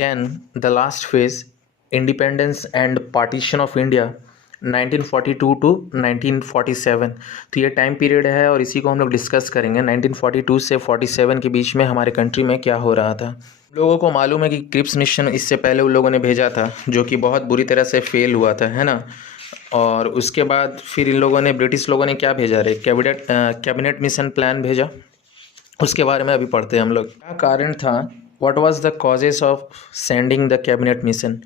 10 the last phase independence and partition of India 1942 to 1947। तो ये time period है और इसी को हम लोग डिस्कस करेंगे। 1942 से 47 के बीच में हमारे कंट्री में क्या हो रहा था। लोगों को मालूम है कि क्रिप्स मिशन इससे पहले उन लोगों ने भेजा था जो कि बहुत बुरी तरह से फेल हुआ था, है ना। और उसके बाद फिर इन लोगों ने, ब्रिटिश लोगों ने क्या भेजा रे, कैबिनेट मिशन प्लान भेजा। उसके बारे में अभी पढ़ते हैं हम लोग। क्या कारण था, what was the causes of sending the cabinet mission.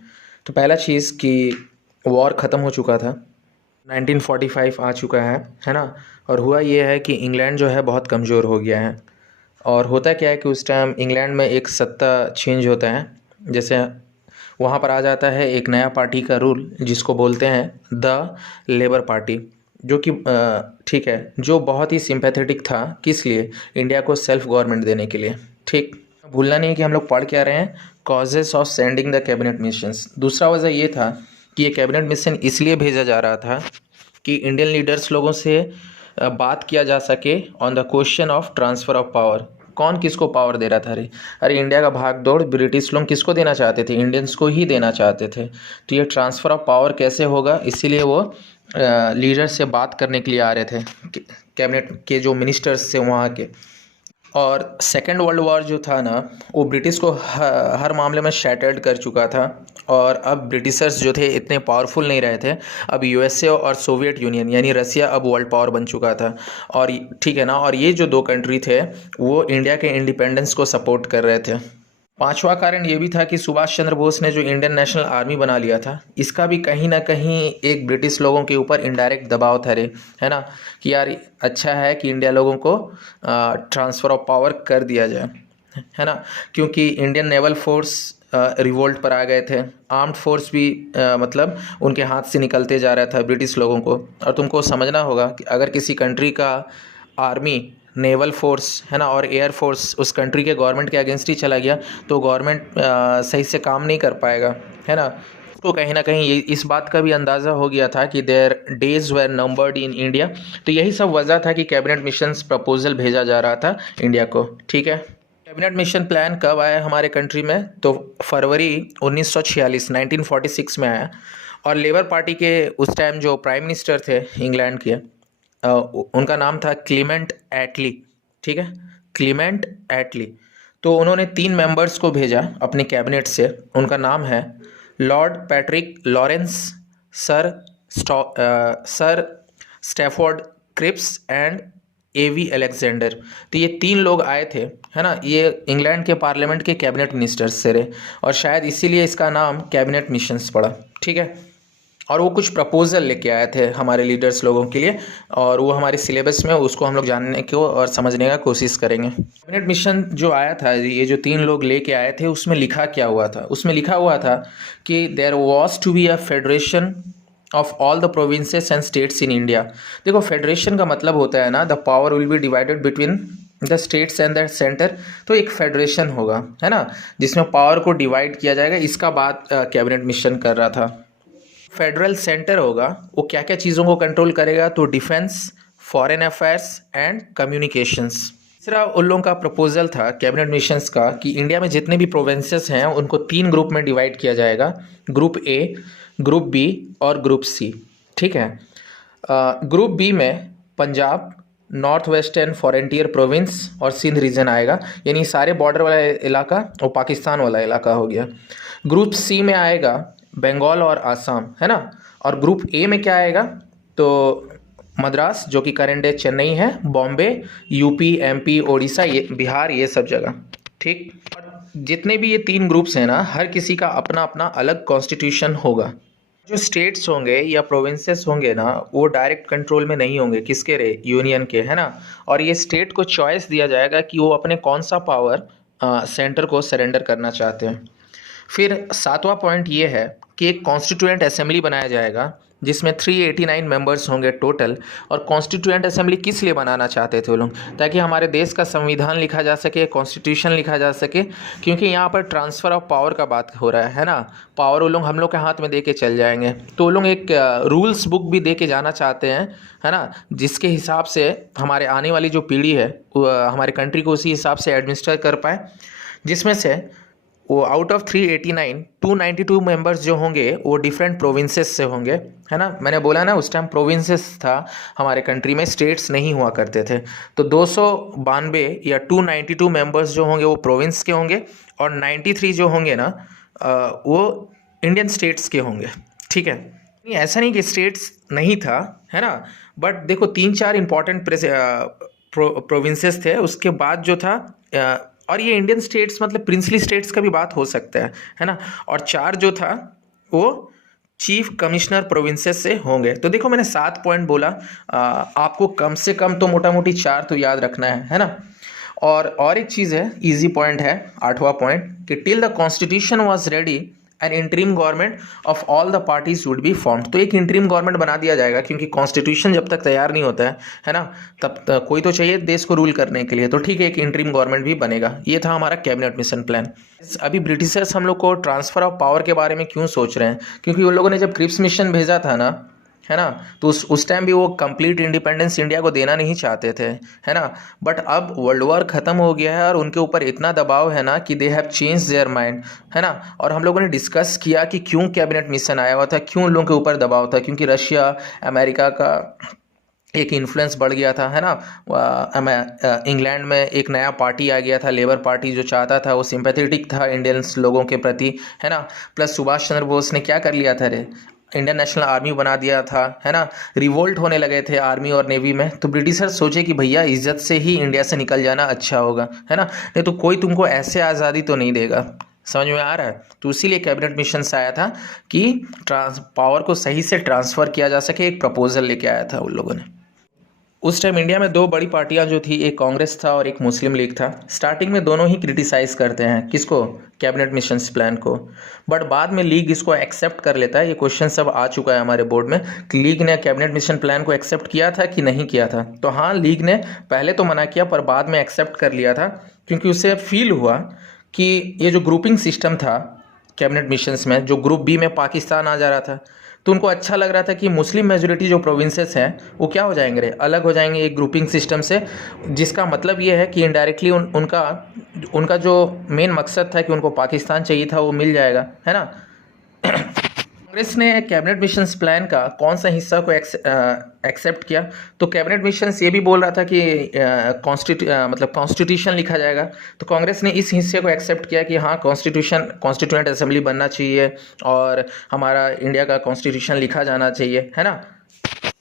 तो पहला चीज़ कि वॉर ख़त्म हो चुका था, 1945 आ चुका है ना। और हुआ ये है कि इंग्लैंड जो है बहुत कमज़ोर हो गया है। और होता क्या है कि उस टाइम इंग्लैंड में एक सत्ता चेंज होता है, जैसे वहाँ पर आ जाता है एक नया पार्टी का रूल जिसको बोलते हैं द लेबर पार्टी, जो कि ठीक है, जो बहुत ही सिंपैथेटिक था। किस लिए? इंडिया को सेल्फ गवर्नमेंट देने के लिए। ठीक, भूलना नहीं है कि हम लोग पढ़ क्या रहे हैं, causes of sending the cabinet missions. दूसरा वजह ये था कि ये कैबिनेट मिशन इसलिए भेजा जा रहा था कि इंडियन लीडर्स लोगों से बात किया जा सके on the question of transfer of power. कौन किसको पावर दे रहा था? अरे इंडिया का भाग दौड़ ब्रिटिश लोग किसको देना चाहते थे? इंडियंस को ही देना चाहते थे। तो ये ट्रांसफ़र ऑफ पावर कैसे होगा, इसीलिए वो लीडर से बात करने के लिए आ रहे थे, कैबिनेट के जो मिनिस्टर्स थे वहाँ के। और सेकेंड वर्ल्ड वॉर जो था ना, वो ब्रिटिश को हर मामले में शैटर्ड कर चुका था। और अब ब्रिटिशर्स जो थे इतने पावरफुल नहीं रहे थे। अब यूएसए और सोवियत यूनियन यानी रसिया अब वर्ल्ड पावर बन चुका था। और ठीक है ना, और ये जो दो कंट्री थे वो इंडिया के इंडिपेंडेंस को सपोर्ट कर रहे थे। पांचवा कारण ये भी था कि सुभाष चंद्र बोस ने जो इंडियन नेशनल आर्मी बना लिया था, इसका भी कहीं ना कहीं एक ब्रिटिश लोगों के ऊपर इनडायरेक्ट दबाव था रे, है ना, कि यार अच्छा है कि इंडिया लोगों को ट्रांसफ़र ऑफ पावर कर दिया जाए, है ना। क्योंकि इंडियन नेवल फोर्स रिवोल्ट पर आ गए थे, आर्म्ड फोर्स भी मतलब उनके हाथ से निकलते जा रहा था ब्रिटिश लोगों को। और तुमको समझना होगा कि अगर किसी कंट्री का आर्मी, नेवल फोर्स, है ना, और एयर फोर्स उस कंट्री के गवर्नमेंट के अगेंस्ट ही चला गया तो गवर्नमेंट सही से काम नहीं कर पाएगा, है ना। तो कहीं ना कहीं ये इस बात का भी अंदाज़ा हो गया था कि their days were numbered in India. तो यही सब वजह था कि कैबिनेट मिशंस प्रपोजल भेजा जा रहा था इंडिया को। ठीक है, कैबिनेट मिशन प्लान कब आया हमारे कंट्री में? तो फरवरी 1946 1946 में आया। और लेबर पार्टी के उस टाइम जो प्राइम मिनिस्टर थे इंग्लैंड के, उनका नाम था क्लीमेंट एटली। ठीक है, क्लीमेंट एटली। तो उन्होंने 3 मेंबर्स को भेजा अपने कैबिनेट से। उनका नाम है lord Patrick Lawrence, sir Stafford Cripps and A V Alexander. तो ये 3 लोग आए थे, है ना। ये इंग्लैंड के पार्लियामेंट के कैबिनेट मिनिस्टर्स से रहे और शायद इसीलिए इसका नाम कैबिनेट मिशंस पड़ा। ठीक है, और वो कुछ प्रपोजल लेके आए थे हमारे लीडर्स लोगों के लिए, और वो हमारे सिलेबस में उसको हम लोग जानने को और समझने का कोशिश करेंगे। कैबिनेट मिशन जो आया था, ये जो 3 लोग लेके आए थे, उसमें लिखा क्या हुआ था? उसमें लिखा हुआ था कि there was to be a federation of all the provinces and states in India. देखो, फेडरेशन का मतलब होता है ना, the power will be divided between the states and the centre. तो एक फेडरेशन होगा, है ना, जिसमें पावर को डिवाइड किया जाएगा। इसका बात कैबिनेट मिशन कर रहा था। फेडरल सेंटर होगा, वो क्या क्या चीज़ों को कंट्रोल करेगा? तो defence, foreign affairs and communications. तीसरा उन लोगों का प्रपोजल था कैबिनेट मिशंस का कि इंडिया में जितने भी प्रोविंसेस हैं उनको 3 ग्रुप में डिवाइड किया जाएगा, ग्रुप ए, ग्रुप बी और ग्रुप सी। ठीक है, ग्रुप बी में Punjab, north western frontier province और सिंध रीजन आएगा, यानी सारे बॉर्डर वाला इलाका और पाकिस्तान वाला इलाका हो गया। ग्रुप सी में आएगा बंगाल और आसाम, है ना। और ग्रुप ए में क्या आएगा? तो मद्रास, जो कि करंट डे चेन्नई है, बॉम्बे, यूपी, एमपी, ओडिशा, ये बिहार, ये सब जगह। ठीक, और जितने भी ये 3 ग्रुप्स हैं ना, हर किसी का अपना अपना अलग कॉन्स्टिट्यूशन होगा। जो स्टेट्स होंगे या प्रोविंसेस होंगे ना, वो डायरेक्ट कंट्रोल में नहीं होंगे, किसके रे? यूनियन के, है ना। और ये स्टेट को चॉइस दिया जाएगा कि वो अपने कौन सा पावर सेंटर को सरेंडर करना चाहते हैं। फिर 7वां पॉइंट ये है कि एक कॉन्स्टिट्यूएंट असेंबली बनाया जाएगा जिसमें 389 मेंबर्स होंगे टोटल। और कॉन्स्टिट्यूएंट असेंबली किस लिए बनाना चाहते थे वो लोग? ताकि हमारे देश का संविधान लिखा जा सके, कॉन्स्टिट्यूशन लिखा जा सके। क्योंकि यहाँ पर ट्रांसफ़र ऑफ पावर का बात हो रहा है ना, पावर वो लोग हम लोग के हाथ में दे के चल जाएंगे। तो वो लोग एक रूल्स बुक भी दे के जाना चाहते हैं, है ना, जिसके हिसाब से हमारे आने वाली जो पीढ़ी है हमारे कंट्री को उसी हिसाब से एडमिनिस्टर कर पाए। जिसमें से वो आउट ऑफ 389 292 मेंबर्स जो होंगे वो डिफरेंट प्रोविंसेस से होंगे, है ना। मैंने बोला ना उस टाइम प्रोविंसेस था हमारे कंट्री में, स्टेट्स नहीं हुआ करते थे। तो 292 या 292 मेंबर्स जो होंगे वो प्रोविंस के होंगे, और 93 जो होंगे ना वो इंडियन स्टेट्स के होंगे, ठीक है। नहीं, ऐसा नहीं कि स्टेट्स नहीं था, है ना, बट देखो 3-4 इंपॉर्टेंट प्रोविंसेस थे, उसके बाद जो था और ये इंडियन स्टेट्स मतलब प्रिंसली स्टेट्स का भी बात हो सकता है ना। और 4 जो था वो चीफ कमिश्नर प्रोविंसेस से होंगे। तो देखो मैंने 7 पॉइंट बोला, आपको कम से कम तो मोटा मोटी 4 तो याद रखना है ना। और एक चीज़ है, इजी पॉइंट है, 8वां पॉइंट, कि till the constitution was ready N interim government of all the parties would be formed. तो एक इंटरिम गवर्नमेंट बना दिया जाएगा, क्योंकि कॉन्स्टिट्यूशन जब तक तैयार नहीं होता है ना, तब तक कोई तो चाहिए देश को रूल करने के लिए। तो ठीक है, एक इंटरिम गवर्नमेंट भी बनेगा। ये था हमारा कैबिनेट मिशन प्लान। अभी ब्रिटिशर्स हम लोग को ट्रांसफर ऑफ पावर के बारे में क्यों सोच रहे हैं, क्योंकि उन लोगों ने जब क्रिप्स मिशन भेजा था ना, है ना, तो उस टाइम भी वो कंप्लीट इंडिपेंडेंस इंडिया को देना नहीं चाहते थे, है ना। बट अब वर्ल्ड वॉर ख़त्म हो गया है और उनके ऊपर इतना दबाव है ना कि they have change their mind, है ना। और हम लोगों ने डिस्कस किया कि क्यों कैबिनेट मिशन आया हुआ था, क्यों उन लोगों के ऊपर दबाव था, क्योंकि रशिया अमेरिका का एक इन्फ्लुएंस बढ़ गया था, है ना। इंग्लैंड में एक नया पार्टी आ गया था, लेबर पार्टी, जो चाहता था, वो सिंपैथेटिक था इंडियंस लोगों के प्रति, है ना। प्लस सुभाष चंद्र बोस ने क्या कर लिया था रे, इंडियन नेशनल आर्मी बना दिया था, है ना। रिवोल्ट होने लगे थे आर्मी और नेवी में। तो ब्रिटिशर सोचे कि भैया इज्जत से ही इंडिया से निकल जाना अच्छा होगा, है ना, नहीं तो कोई तुमको ऐसे आज़ादी तो नहीं देगा। समझ में आ रहा है। तो इसीलिए कैबिनेट मिशन से आया था कि पावर को सही से ट्रांसफ़र किया जा सके, एक प्रपोजल लेके आया था उन लोगों ने। उस टाइम इंडिया में 2 बड़ी पार्टियां जो थी, एक कांग्रेस था और एक मुस्लिम लीग था। स्टार्टिंग में दोनों ही क्रिटिसाइज़ करते हैं किसको, कैबिनेट मिशन प्लान को, बट बाद में लीग इसको एक्सेप्ट कर लेता है। ये क्वेश्चन सब आ चुका है हमारे बोर्ड में कि लीग ने कैबिनेट मिशन प्लान को एक्सेप्ट किया था कि नहीं किया था। तो हाँ, लीग ने पहले तो मना किया पर बाद में एक्सेप्ट कर लिया था, क्योंकि उसे फील हुआ कि ये जो ग्रुपिंग सिस्टम था कैबिनेट मिशंस में, जो ग्रुप बी में पाकिस्तान आ जा रहा था, तो उनको अच्छा लग रहा था कि मुस्लिम मेजोरिटी जो प्रोविंसेस हैं वो क्या हो जाएंगे, अलग हो जाएंगे एक ग्रुपिंग सिस्टम से। जिसका मतलब ये है कि इनडायरेक्टली उनका जो मेन मकसद था कि उनको पाकिस्तान चाहिए था, वो मिल जाएगा, है ना। कांग्रेस ने कैबिनेट मिशन प्लान का कौन सा हिस्सा को एक्सेप्ट किया, तो कैबिनेट मिशन ये भी बोल रहा था कि मतलब कॉन्स्टिट्यूशन लिखा जाएगा। तो कांग्रेस ने इस हिस्से को एक्सेप्ट किया कि हाँ, कॉन्स्टिट्यूएंट असेंबली बनना चाहिए और हमारा इंडिया का कॉन्स्टिट्यूशन लिखा जाना चाहिए, है ना।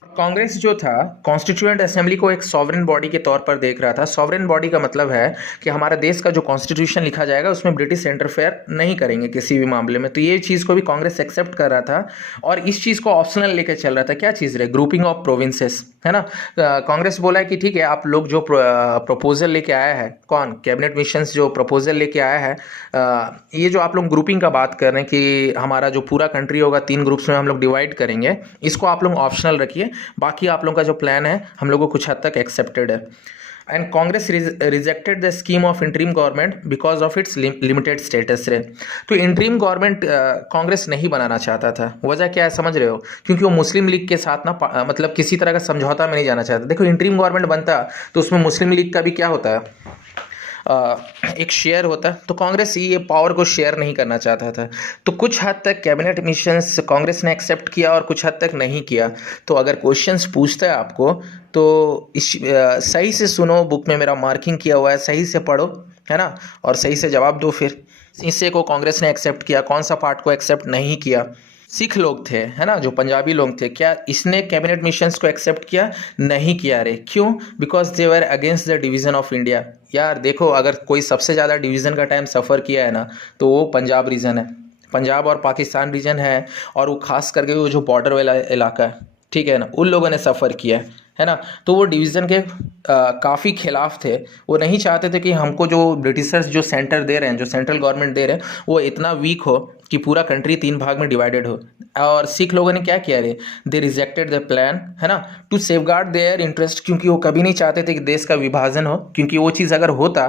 कांग्रेस जो था कॉन्स्टिट्यूएंट असेंबली को एक सॉवरेन बॉडी के तौर पर देख रहा था। सॉवरेन बॉडी का मतलब है कि हमारा देश का जो कॉन्स्टिट्यूशन लिखा जाएगा उसमें ब्रिटिश इंटरफेयर नहीं करेंगे किसी भी मामले में। तो ये चीज़ को भी कांग्रेस एक्सेप्ट कर रहा था और इस चीज़ को ऑप्शनल लेकर चल रहा था। क्या चीज़ रहे, ग्रुपिंग ऑफ प्रोविंसेस, है ना। कांग्रेस बोला है कि ठीक है, आप लोग जो प्रपोजल लेके आया है, कौन, कैबिनेट मिशन जो प्रपोजल लेके आया है, ये जो आप लोग ग्रुपिंग का बात कर रहे हैं कि हमारा जो पूरा कंट्री होगा 3 ग्रुप्स में हम लोग डिवाइड करेंगे, इसको आप लोग ऑप्शनल रखिए। बाकी आप लोगों का जो प्लान है हम लोगों को कुछ हद तक एक्सेप्टेड है। And Congress rejected the scheme of interim government because of its limited status रे। तो इंटरिम गवर्नमेंट कांग्रेस नहीं बनाना चाहता था। वजह क्या है समझ रहे हो, क्योंकि वो मुस्लिम लीग के साथ ना मतलब किसी तरह का समझौता में नहीं जाना चाहता। देखो, इंटरिम गवर्नमेंट बनता तो उसमें मुस्लिम लीग का भी क्या होता है, एक शेयर होता है। तो कांग्रेस ये पावर को शेयर नहीं करना चाहता था। तो कुछ हद तक कैबिनेट मिशंस कांग्रेस ने एक्सेप्ट किया और कुछ हद तक नहीं किया। तो अगर क्वेश्चंस पूछता है आपको तो सही से सुनो, बुक में मेरा मार्किंग किया हुआ है, सही से पढ़ो, है ना, और सही से जवाब दो। फिर हिस्से को कांग्रेस ने एक्सेप्ट किया, कौन सा पार्ट को एक्सेप्ट नहीं किया। सिख लोग थे, है ना, जो पंजाबी लोग थे, क्या इसने कैबिनेट मिशंस को एक्सेप्ट किया, नहीं किया रे। क्यों, because they were against the division of India. यार देखो, अगर कोई सबसे ज़्यादा डिवीज़न का टाइम सफ़र किया है ना तो वो पंजाब रीजन है, पंजाब और पाकिस्तान रीजन है। और वो खास करके वो जो बॉर्डर वाला इलाका है, ठीक है ना, उन लोगों ने सफ़र किया है ना। तो वो डिवीज़न के काफ़ी खिलाफ थे। वो नहीं चाहते थे कि हमको जो ब्रिटिशर्स जो सेंटर दे रहे हैं, जो सेंट्रल गवर्नमेंट दे रहे हैं, वो इतना वीक हो कि पूरा कंट्री 3 भाग में डिवाइडेड हो। और सिख लोगों ने क्या किया रे, दे रिजेक्टेड द प्लान, है ना, टू सेफगार्ड देयर इंटरेस्ट। क्योंकि वो कभी नहीं चाहते थे कि देश का विभाजन हो, क्योंकि वो चीज़ अगर होता,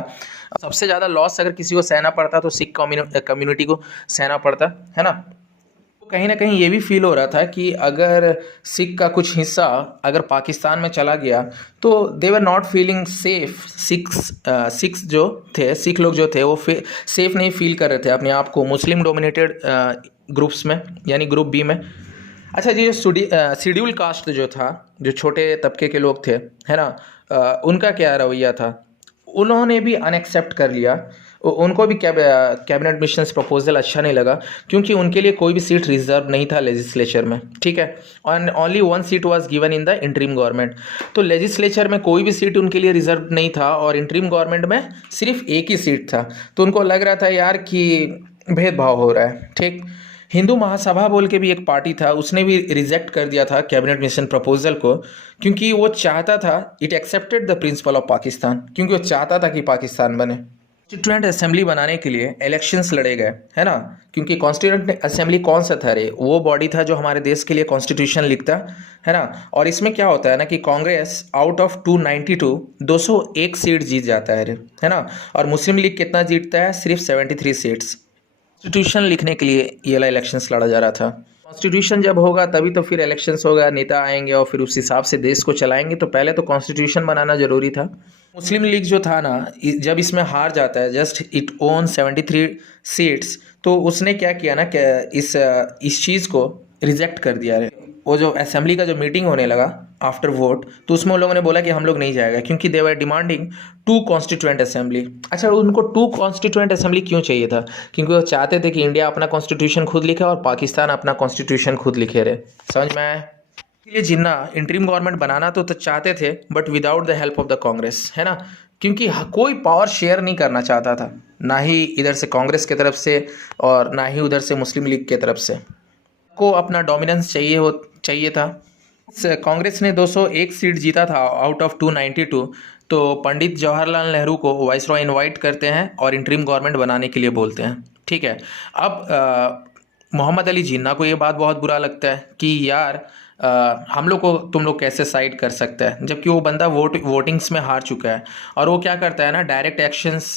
सबसे ज़्यादा लॉस अगर किसी को सहना पड़ता तो सिख कम्युनिटी को सहना पड़ता, है ना। कहीं ना कहीं ये भी फील हो रहा था कि अगर सिख का कुछ हिस्सा अगर पाकिस्तान में चला गया तो they were not feeling safe. Sikhs जो थे, सिख लोग जो थे वो सेफ नहीं फील कर रहे थे अपने आप को मुस्लिम डोमिनेटेड ग्रुप्स में, यानी ग्रुप बी में। अच्छा, ये जो शेड्यूल कास्ट जो था, जो छोटे तबके के लोग थे, है ना, उनका क्या रवैया था? उन्होंने भी अनएक्सेप्ट कर लिया। उनको भी कैबिनेट मिशंस प्रपोजल अच्छा नहीं लगा, क्योंकि उनके लिए कोई भी सीट रिजर्व नहीं था लेजिस्लेचर में, ठीक है। और only one seat was given in the interim government. तो लेजिस्लेचर में कोई भी सीट उनके लिए रिजर्व नहीं था और इंटरिम गवर्नमेंट में सिर्फ एक ही सीट था। तो उनको लग रहा था यार कि भेदभाव हो रहा है, ठीक। हिंदू महासभा बोल के भी एक पार्टी था, उसने भी रिजेक्ट कर दिया था कैबिनेट मिशन प्रपोजल को, क्योंकि वो चाहता था, it accepted the principle of Pakistan, क्योंकि वो चाहता था कि पाकिस्तान बने। कॉन्स्टिट्यूएंट असेंबली बनाने के लिए इलेक्शंस लड़े गए, है ना, क्योंकि कॉन्स्टिट्यूएंट असेंबली कौन सा था रे? वो बॉडी था जो हमारे देश के लिए कॉन्स्टिट्यूशन लिखता, है ना। और इसमें क्या होता है ना कि कांग्रेस आउट ऑफ 292 201 सीट जीत जाता है रे, है ना। और मुस्लिम लीग कितना जीतता है? सिर्फ 73 सीट्स। कॉन्स्टिट्यूशन लिखने के लिए ये वाला इलेक्शंस लड़ा जा रहा था। कॉन्स्टिट्यूशन जब होगा तभी तो फिर इलेक्शंस होगा, नेता आएंगे और फिर उस हिसाब से देश को चलाएंगे। तो पहले तो कॉन्स्टिट्यूशन बनाना जरूरी था। मुस्लिम लीग जो था ना, जब इसमें हार जाता है, जस्ट इट ओन 73 सीट्स, तो उसने क्या किया ना कि इस चीज़ को रिजेक्ट कर दिया है। वो जो असेंबली का जो मीटिंग होने लगा आफ्टर वोट, तो उसमें उन लोगों ने बोला कि हम लोग नहीं जाएगा, क्योंकि दे वर डिमांडिंग 2 कॉन्स्टिट्यूएंट असेंबली। अच्छा, उनको 2 कॉन्स्टिट्यूएंट असेंबली क्यों चाहिए था? क्योंकि वो चाहते थे कि इंडिया अपना कॉन्स्टिट्यूशन खुद लिखे और पाकिस्तान अपना कॉन्स्टिट्यूशन खुद लिखे रहे। समझ में आया? इसलिए जिन्ना इंटरिम गवर्नमेंट बनाना तो चाहते थे, but without the help of the Congress, है ना, क्योंकि कोई पावर शेयर नहीं करना चाहता था, ना ही इधर से कांग्रेस की तरफ से और ना ही उधर से मुस्लिम लीग की तरफ से। को अपना डोमिनेंस चाहिए था। कांग्रेस ने 201 सीट जीता था आउट ऑफ 292। तो पंडित जवाहरलाल नेहरू को वाइसरॉय इनवाइट करते हैं और इंटरिम गवर्नमेंट बनाने के लिए बोलते हैं, ठीक है। अब मोहम्मद अली जिन्ना को ये बात बहुत बुरा लगता है कि यार हम लोग को तुम लोग कैसे साइड कर सकते हैं, जबकि वो बंदा वोटिंग्स में हार चुका है। और वो क्या करता है ना, डायरेक्ट एक्शंस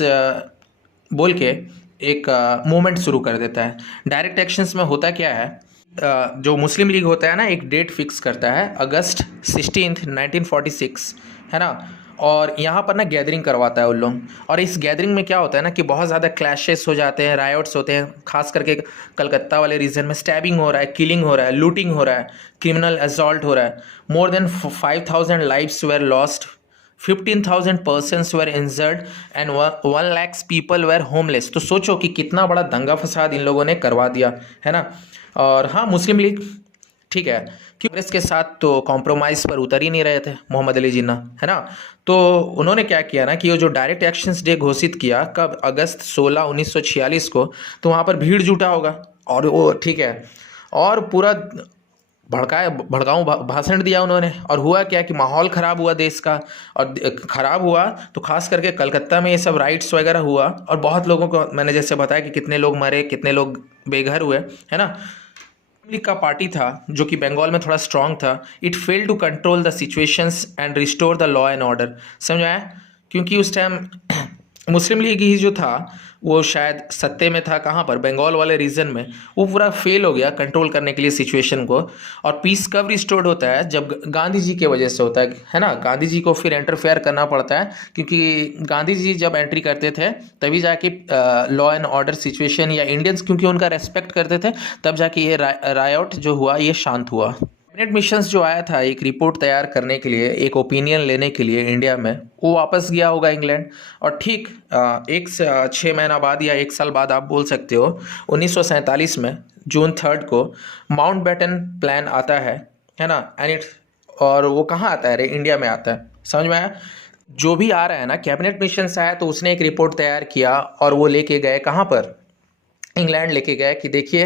बोल के एक मूवमेंट शुरू कर देता है। डायरेक्ट एक्शंस में होता क्या है, जो मुस्लिम लीग होता है ना, एक डेट फिक्स करता है अगस्त 16, 1946, है ना। और यहाँ पर ना गैदरिंग करवाता है उन लोग। और इस गैदरिंग में क्या होता है ना कि बहुत ज़्यादा क्लैशेस हो जाते हैं, रायोट्स होते हैं, खास करके कलकत्ता वाले रीजन में स्टैबिंग हो रहा है, किलिंग हो रहा है, लूटिंग हो रहा है, क्रिमिनल असॉल्ट हो रहा है। More than 5,000 lives were lost, 15,000 persons were injured and 1 lakhs people were homeless। तो सोचो कि कितना बड़ा दंगा फसाद इन लोगों ने करवा दिया, है ना। और हाँ, मुस्लिम लीग ठीक है, कांग्रेस के साथ तो कॉम्प्रोमाइज़ पर उतर ही नहीं रहे थे मोहम्मद अली जिन्ना, है ना। तो उन्होंने क्या किया ना कि वो जो डायरेक्ट एक्शंस डे घोषित किया कब, अगस्त 16, 1946 को, तो वहाँ पर भीड़ जुटा होगा और वो ठीक है, और पूरा भड़काऊँ भाषण दिया उन्होंने। और हुआ क्या कि माहौल ख़राब हुआ देश का, और ख़राब हुआ तो खास करके कलकत्ता में ये सब राइट्स वगैरह हुआ, और बहुत लोगों को मैंने जैसे बताया कि कितने लोग मरे, कितने लोग बेघर हुए, है ना। लीग का पार्टी था जो कि बंगाल में थोड़ा स्ट्रांग था, it fail to control the situations and restore the law and order. समझ आया? क्योंकि उस टाइम मुस्लिम लीग ही जो था वो शायद सत्ते में था, कहाँ पर, बंगाल वाले रीजन में। वो पूरा फेल हो गया कंट्रोल करने के लिए सिचुएशन को। और पीस कब रिस्टोर्ड होता है? जब गांधी जी के वजह से होता है ना। गांधी जी को फिर इंटरफेयर करना पड़ता है, क्योंकि गांधी जी जब एंट्री करते थे तभी जाके लॉ एंड ऑर्डर सिचुएशन, या इंडियंस क्योंकि उनका रेस्पेक्ट करते थे, तब जाके ये रायट जो हुआ ये शांत हुआ। कैबिनेट मिशंस जो आया था एक रिपोर्ट तैयार करने के लिए, एक ओपिनियन लेने के लिए इंडिया में, वो वापस गया होगा इंग्लैंड। और ठीक 6 महीना बाद या 1 साल बाद आप बोल सकते हो, 1947 में जून 3 को माउंटबेटन प्लान आता है ना। और वो कहाँ आता है रे? इंडिया में आता है। समझ में आया? जो भी आ रहा है ना, कैबिनेट मिशंस आया तो उसने एक रिपोर्ट तैयार किया और वो लेके गए कहाँ पर? इंग्लैंड लेके गए कि देखिए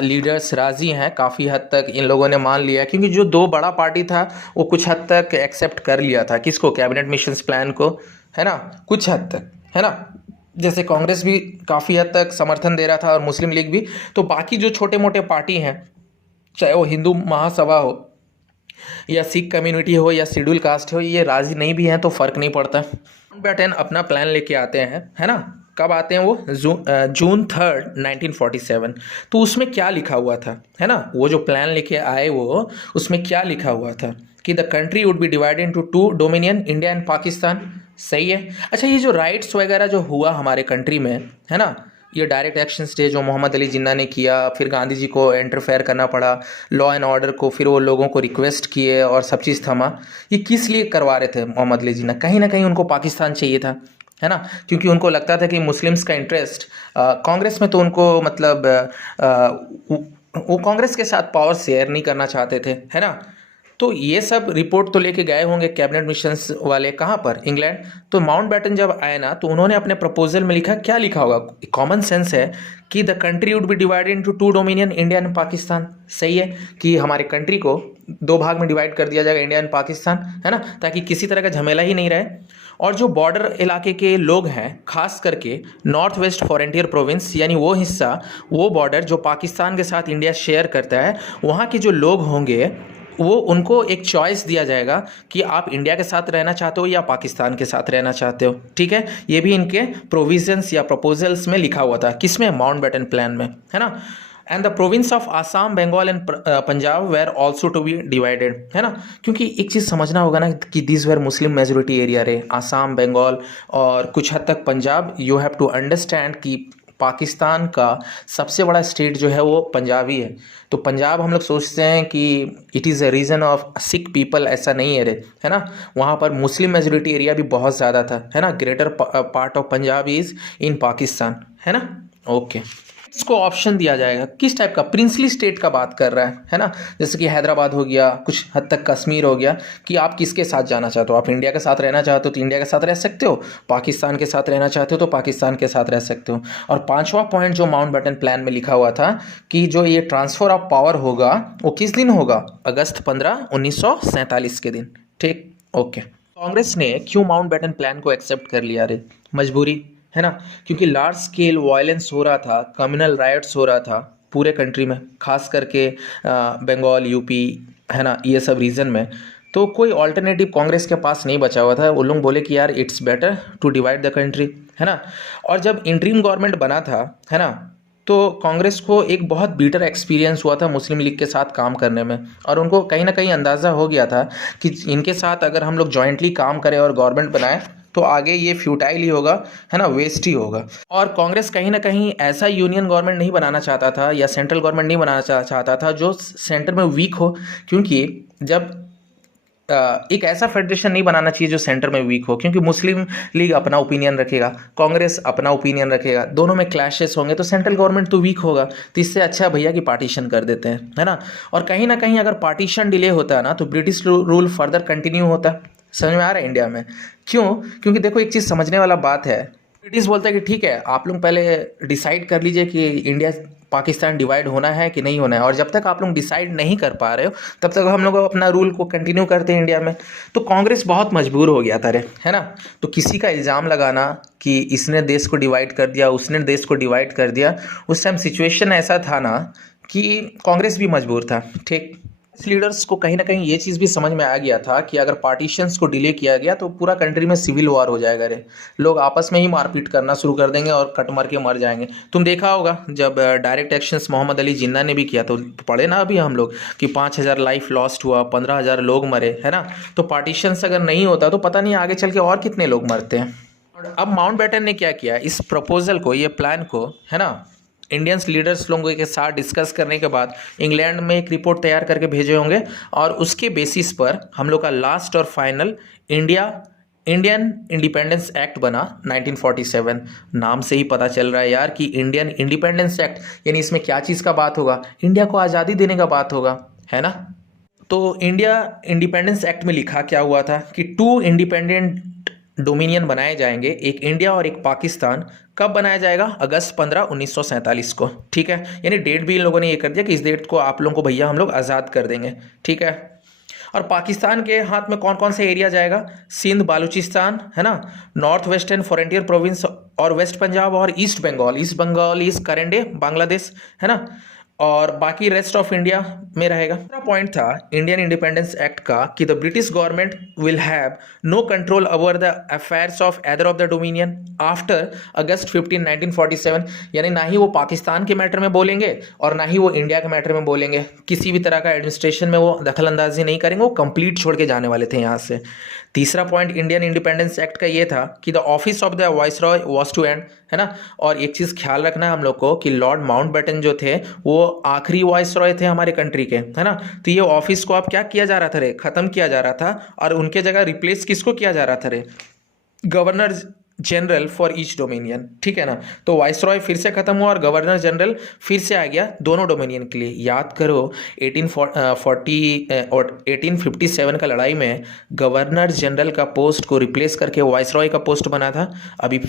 लीडर्स राज़ी हैं, काफ़ी हद तक इन लोगों ने मान लिया, क्योंकि जो 2 बड़ा पार्टी था वो कुछ हद तक एक्सेप्ट कर लिया था किसको? कैबिनेट मिशंस प्लान को, है ना, कुछ हद तक, है ना। जैसे कांग्रेस भी काफ़ी हद तक समर्थन दे रहा था और मुस्लिम लीग भी। तो बाकी जो छोटे मोटे पार्टी हैं, चाहे वो हिंदू महासभा हो या सिख कम्युनिटी हो या शेड्यूल कास्ट हो, ये राज़ी नहीं भी हैं तो फ़र्क नहीं पड़ता। माउंटबेटन अपना प्लान लेके आते हैं, है ना, कब आते हैं वो? जून 3 1947। तो उसमें क्या लिखा हुआ था, है ना, वो जो प्लान लेके आए वो, उसमें क्या लिखा हुआ था कि the country would be divided into two dominion, India and Pakistan. सही है। अच्छा, ये जो राइट्स वगैरह जो हुआ हमारे कंट्री में, है ना, ये डायरेक्ट एक्शन स्टे जो मोहम्मद अली जिन्ना ने किया, फिर गांधी जी को इंटरफेयर करना पड़ा लॉ एंड ऑर्डर को, फिर वो लोगों को रिक्वेस्ट किए और सब चीज़ थमा। ये किस लिए करवा रहे थे मोहम्मद अली जिन्ना? कहीं ना कहीं उनको पाकिस्तान चाहिए था, है ना, क्योंकि उनको लगता था कि मुस्लिम्स का इंटरेस्ट कांग्रेस में, तो उनको मतलब वो कांग्रेस के साथ पावर शेयर नहीं करना चाहते थे, है ना। तो ये सब रिपोर्ट तो लेके गए होंगे कैबिनेट मिशंस वाले, कहाँ पर? इंग्लैंड। तो माउंटबेटन जब आए ना, तो उन्होंने अपने प्रपोजल में लिखा, क्या लिखा होगा? कॉमन सेंस है कि the country would be divided into two dominion, India and Pakistan. सही है कि हमारे कंट्री को दो भाग में डिवाइड कर दिया जाएगा, इंडिया एंड पाकिस्तान, है ना, ताकि किसी तरह का झमेला ही नहीं रहे। और जो बॉर्डर इलाके के लोग हैं, खास करके नॉर्थ वेस्ट फ्रंटियर प्रोविंस, यानी वो हिस्सा, वो बॉर्डर जो पाकिस्तान के साथ इंडिया शेयर करता है, वहाँ के जो लोग होंगे वो, उनको एक चॉइस दिया जाएगा कि आप इंडिया के साथ रहना चाहते हो या पाकिस्तान के साथ रहना चाहते हो। ठीक है, ये भी इनके प्रोविजंस या प्रपोजल्स में लिखा हुआ था। किसमें? माउंटबेटन प्लान में, है ना। And the province of Assam, Bengal and Punjab were also to be divided, है ना, क्योंकि एक चीज़ समझना होगा ना कि this were Muslim majority area रहे, आसाम, बंगाल और कुछ हद तक Punjab. You have to understand कि पाकिस्तान का सबसे बड़ा स्टेट जो है वो पंजाब ही है। तो पंजाब हम लोग सोचते हैं कि it is a region of Sikh people, ऐसा नहीं है रे, है ना। वहाँ पर मुस्लिम मेजोरिटी एरिया भी बहुत ज़्यादा था, है ना। Greater part of Punjab is in Pakistan, है ना। ओके, इसको ऑप्शन दिया जाएगा किस टाइप का? प्रिंसली स्टेट का बात कर रहा है ना, जैसे कि हैदराबाद हो गया, कुछ हद तक कश्मीर हो गया, कि आप किसके साथ जाना चाहते हो। आप इंडिया के साथ रहना चाहते हो तो इंडिया के साथ रह सकते हो, पाकिस्तान के साथ रहना चाहते हो तो पाकिस्तान के साथ रह सकते हो। और पांचवा पॉइंट जो माउंटबेटन प्लान में लिखा हुआ था कि जो ये ट्रांसफर ऑफ पावर होगा वो किस दिन होगा? अगस्त 15 1947 के दिन। ठीक, ओके। कांग्रेस ने क्यों माउंटबेटन प्लान को एक्सेप्ट कर लिया रे? मजबूरी, है ना, क्योंकि लार्ज स्केल वायलेंस हो रहा था, कम्युनल राइट्स हो रहा था पूरे कंट्री में, खास करके बंगाल, यूपी, है ना, ये सब रीजन में। तो कोई ऑल्टरनेटिव कांग्रेस के पास नहीं बचा हुआ था। वो लोग बोले कि यार it's better to divide the country, है ना। और जब इंटरिम गवर्नमेंट बना था, है ना, तो कांग्रेस को एक बहुत बीटर एक्सपीरियंस हुआ था मुस्लिम लीग के साथ काम करने में, और उनको कहीं ना कहीं अंदाज़ा हो गया था कि इनके साथ अगर हम लोग जॉइंटली काम करें और गवर्नमेंट बनाएं तो आगे ये फ्यूटाइल ही होगा, है ना, वेस्ट ही होगा। और कांग्रेस कहीं ना कहीं ऐसा यूनियन गवर्नमेंट नहीं बनाना चाहता था या सेंट्रल गवर्नमेंट नहीं बनाना चाहता था जो सेंटर में वीक हो, क्योंकि जब एक ऐसा फेडरेशन नहीं बनाना चाहिए जो सेंटर में वीक हो, क्योंकि मुस्लिम लीग अपना ओपिनियन रखेगा, कांग्रेस अपना ओपिनियन रखेगा, दोनों में क्लैशेस होंगे तो सेंट्रल गवर्नमेंट तो वीक होगा। तो इससे अच्छा भैया कि पार्टीशन कर देते हैं, है ना। और कहीं ना कहीं अगर पार्टीशन डिले होता है ना तो ब्रिटिश रूल फर्दर कंटिन्यू होता। समझ में आ रहा है इंडिया में क्यों? क्योंकि देखो एक चीज़ समझने वाला बात है, ब्रिटिश बोलता है कि ठीक है आप लोग पहले डिसाइड कर लीजिए कि इंडिया पाकिस्तान डिवाइड होना है कि नहीं होना है, और जब तक आप लोग डिसाइड नहीं कर पा रहे हो तब तक हम लोग अपना रूल को कंटिन्यू करते हैं इंडिया में। तो कांग्रेस बहुत मजबूर हो गया था रे, है ना। तो किसी का इल्ज़ाम लगाना कि इसने देश को डिवाइड कर दिया, उसने देश को डिवाइड कर दिया, उस टाइम सिचुएशन ऐसा था ना कि कांग्रेस भी मजबूर था। ठीक, लीडर्स को कहीं ना कहीं ये चीज़ भी समझ में आ गया था कि अगर पार्टीशंस को डिले किया गया तो पूरा कंट्री में सिविल वॉर हो जाएगा रे, लोग आपस में ही मारपीट करना शुरू कर देंगे और कट मर के मर जाएंगे। तुम देखा होगा जब डायरेक्ट एक्शंस मोहम्मद अली जिन्ना ने भी किया तो पढ़े ना अभी हम लोग कि 5,000 लाइफ लॉस्ट हुआ, 15,000 लोग मरे, है ना। तो पार्टीशंस अगर नहीं होता तो पता नहीं आगे चल के और कितने लोग मरते हैं। और अब माउंटबेटन ने क्या किया, इस प्रपोजल को, ये प्लान को, है ना, इंडियंस लीडर्स लोगों के साथ डिस्कस करने के बाद इंग्लैंड में एक रिपोर्ट तैयार करके भेजे होंगे, और उसके बेसिस पर हम लोग का लास्ट और फाइनल इंडियन इंडिपेंडेंस एक्ट बना 1947। नाम से ही पता चल रहा है यार कि इंडियन इंडिपेंडेंस एक्ट, यानी इसमें क्या चीज़ का बात होगा? इंडिया को आज़ादी देने का बात होगा, है ना। तो इंडिया इंडिपेंडेंस एक्ट में लिखा क्या हुआ था कि 2 इंडिपेंडेंट डोमिनियन बनाए जाएंगे, एक इंडिया और एक पाकिस्तान। कब बनाया जाएगा? अगस्त 15 1947 को। ठीक है, यानी डेट भी इन लोगों ने ये कर दिया कि इस डेट को आप लोगों को भैया हम लोग आज़ाद कर देंगे। ठीक है, और पाकिस्तान के हाथ में कौन कौन से एरिया जाएगा? सिंध, बालूचिस्तान, है ना, नॉर्थ वेस्टर्न फ्रंटियर प्रोविंस और वेस्ट पंजाब और east Bengal. East Bengal is currently Bangladesh, है ना। और बाकी रेस्ट ऑफ इंडिया में रहेगा। दूसरा पॉइंट था इंडियन इंडिपेंडेंस एक्ट का कि the British government will have no control over the affairs of either of the dominion after August 15 1947। यानी ना ही वो पाकिस्तान के मैटर में बोलेंगे और ना ही वो इंडिया के मैटर में बोलेंगे, किसी भी तरह का एडमिनिस्ट्रेशन में वो दखल अंदाजी नहीं करेंगे, वो कंप्लीट छोड़ के जाने वाले थे यहाँ से। तीसरा पॉइंट इंडियन इंडिपेंडेंस एक्ट का ये था कि the office of the viceroy was to end, है ना। और एक चीज़ ख्याल रखना है हम लोग को कि लॉर्ड माउंटबेटन जो थे वो आखिरी वाइसरॉय थे हमारे कंट्री के, है ना। तो ये ऑफिस को अब क्या किया जा रहा था रे, खत्म किया जा रहा था, और उनके जगह रिप्लेस किसको किया जा रहा था रे, governor general for each dominion, ठीक है ना। तो वाइसरॉय फिर से खत्म हुआ और गवर्नर जनरल फिर से आ गया दोनों डोमिनियन के लिए। याद करो 1840 और 1857 का लड़ाई में गवर्नर जनरल का पोस्ट को रिप्लेस करके वाइसरॉय का पोस्ट बना था। अभी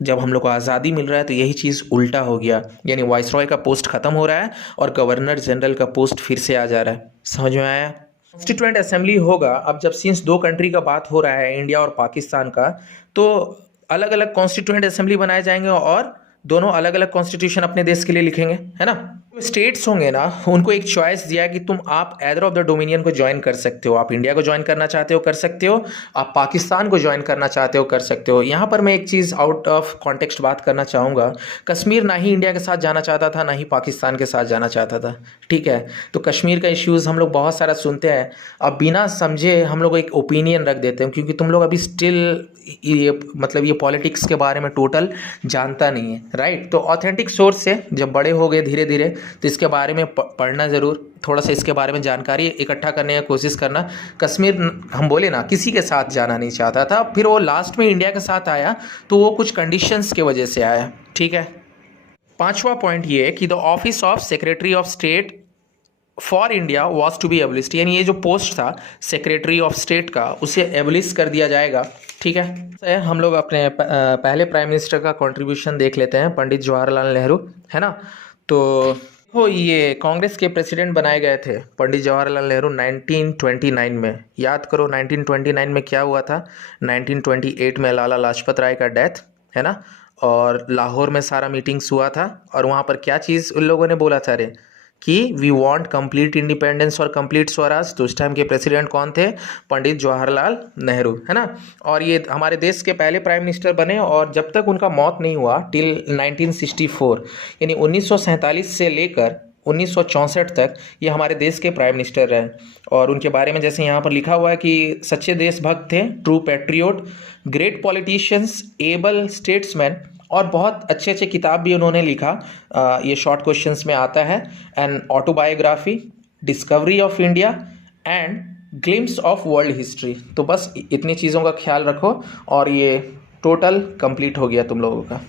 जब हम लोग को आज़ादी मिल रहा है तो यही चीज़ उल्टा हो गया, यानी वाइसरॉय का पोस्ट खत्म हो रहा है और गवर्नर जनरल का पोस्ट फिर से आ जा रहा है। समझ में आया। कॉन्स्टिट्यूएंट असेंबली होगा अब, जब सिंस दो कंट्री का बात हो रहा है इंडिया और पाकिस्तान का, तो अलग अलग कॉन्स्टिट्यूएंट असेंबली बनाए जाएंगे और दोनों अलग अलग कॉन्स्टिट्यूशन अपने देश के लिए लिखेंगे, है ना। स्टेट्स होंगे ना, उनको एक चॉइस दिया कि तुम आप एदर ऑफ द डोमिनियन को ज्वाइन कर सकते हो, आप इंडिया को ज्वाइन करना चाहते हो कर सकते हो, आप पाकिस्तान को ज्वाइन करना चाहते हो कर सकते हो। यहाँ पर मैं एक चीज़ आउट ऑफ कॉन्टेक्स्ट बात करना चाहूँगा। कश्मीर ना ही इंडिया के साथ जाना चाहता था ना ही पाकिस्तान के साथ जाना चाहता था, ठीक है। तो कश्मीर का इश्यूज़ हम लोग बहुत सारा सुनते हैं, अब बिना समझे हम लोग एक ओपिनियन रख देते हैं, क्योंकि तुम लोग अभी स्टिल ये मतलब ये पॉलिटिक्स के बारे में टोटल जानता नहीं है, राइट। तो ऑथेंटिक सोर्स से जब बड़े हो गए धीरे धीरे, तो इसके बारे में पढ़ना ज़रूर, थोड़ा सा इसके बारे में जानकारी इकट्ठा करने की कोशिश करना। कश्मीर हम बोले ना किसी के साथ जाना नहीं चाहता था, फिर वो लास्ट में इंडिया के साथ आया तो वो कुछ कंडीशंस के वजह से आया, ठीक है। पांचवा पॉइंट ये है कि the office of secretary of state for India was to be abolished, यानी ये जो पोस्ट था सेक्रेटरी ऑफ स्टेट का उसे एबलिश कर दिया जाएगा, ठीक है। हम लोग अपने पहले प्राइम मिनिस्टर का कंट्रीब्यूशन देख लेते हैं, पंडित जवाहरलाल नेहरू, है ना। तो ये कांग्रेस के प्रेसिडेंट बनाए गए थे पंडित जवाहरलाल नेहरू 1929 में। याद करो 1929 में क्या हुआ था, 1928 में लाला लाजपत राय का डेथ, है ना। और लाहौर में सारा मीटिंग्स हुआ था और वहाँ पर क्या चीज़ उन लोगों ने बोला था रे कि वी वांट कंप्लीट इंडिपेंडेंस और कंप्लीट स्वराज। तो उस टाइम के प्रेसिडेंट कौन थे, पंडित जवाहरलाल नेहरू, है ना। और ये हमारे देश के पहले प्राइम मिनिस्टर बने और जब तक उनका मौत नहीं हुआ टिल 1964, यानी 1947 से लेकर 1964 तक ये हमारे देश के प्राइम मिनिस्टर रहे। और उनके बारे में जैसे यहाँ पर लिखा हुआ है कि सच्चे देशभक्त थे, true patriot, great politicians, able statesman, और बहुत अच्छे अच्छे किताब भी उन्होंने लिखा। ये शॉर्ट क्वेश्चंस में आता है, an autobiography, discovery of India and glimpse of world history. तो बस इतनी चीज़ों का ख्याल रखो और ये टोटल कंप्लीट हो गया तुम लोगों का।